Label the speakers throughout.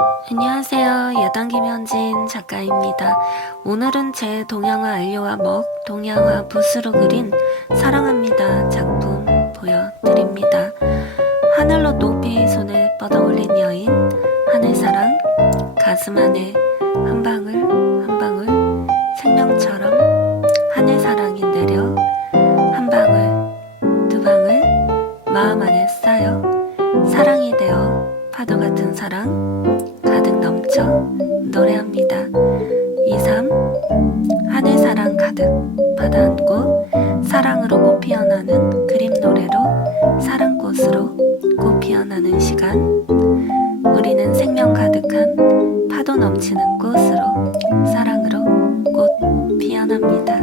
Speaker 1: 안녕하세요. 예단 김현진 작가입니다. 오늘은 제 동양화 안료와 먹, 동양화 붓으로 그린 사랑합니다 작품 보여드립니다. 하늘로 높이 손을 뻗어 올린 여인, 하늘사랑, 가슴 안에 한 방울 한 방울 생명처럼 하늘사랑이 내려 한 방울 두 방울 마음 안에 쌓여 사랑이 되어 파도 같은 사랑 가득 넘쳐 노래합니다. 2, 3 하늘 사랑 가득 받아안고 사랑으로 꽃 피어나는 그림 노래로 사랑꽃으로 꽃 피어나는 시간 우리는 생명 가득한 파도 넘치는 꽃으로 사랑으로 꽃 피어납니다.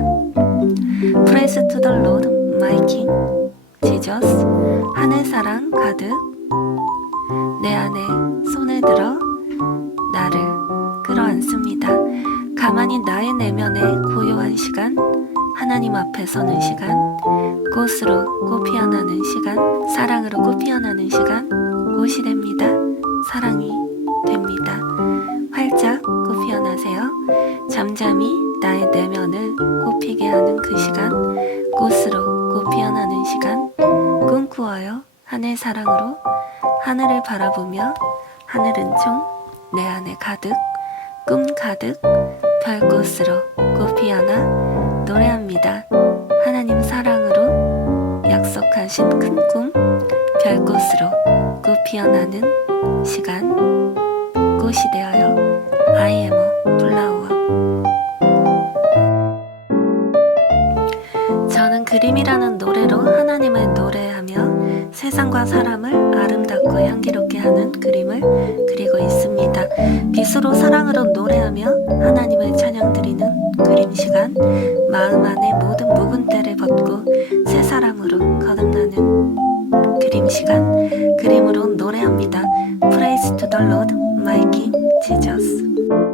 Speaker 1: The Lord, my King, Jesus. 하늘 사랑 가득 내 안에 손을 들어 나를 끌어안습니다. 가만히 나의 내면에 고요한 시간, 하나님 앞에 서는 시간, 꽃으로 꽃 피어나는 시간, 사랑으로 꽃 피어나는 시간, 꽃이 됩니다. 사랑이 됩니다. 활짝 꽃 피어나세요. 잠잠히 나의 내면을 꽃피게 하는 그 시간, 꽃으로 꽃 피어나는 시간, 꿈꾸어요. 하늘 사랑으로 하늘을 바라보며 하늘은 총 내 안에 가득 꿈 가득 별꽃으로 꽃 피어나 노래합니다. 하나님 사랑으로 약속하신 큰 꿈 별꽃으로 꽃 피어나는 시간 꽃이 되어요. I am a flower. 저는 그림이라는 노래로 하나님을 노래하며 세상과 사람을 아름답고 향기롭게 하는 그림을 그리고 있습니다. 빛으로 사랑으로 노래하며 하나님을 찬양드리는 그림 시간, 마음 안에 모든 묵은 때를 벗고 새 사람으로 거듭나는 그림 시간, 그림으로 노래합니다. Praise to the Lord, my King Jesus.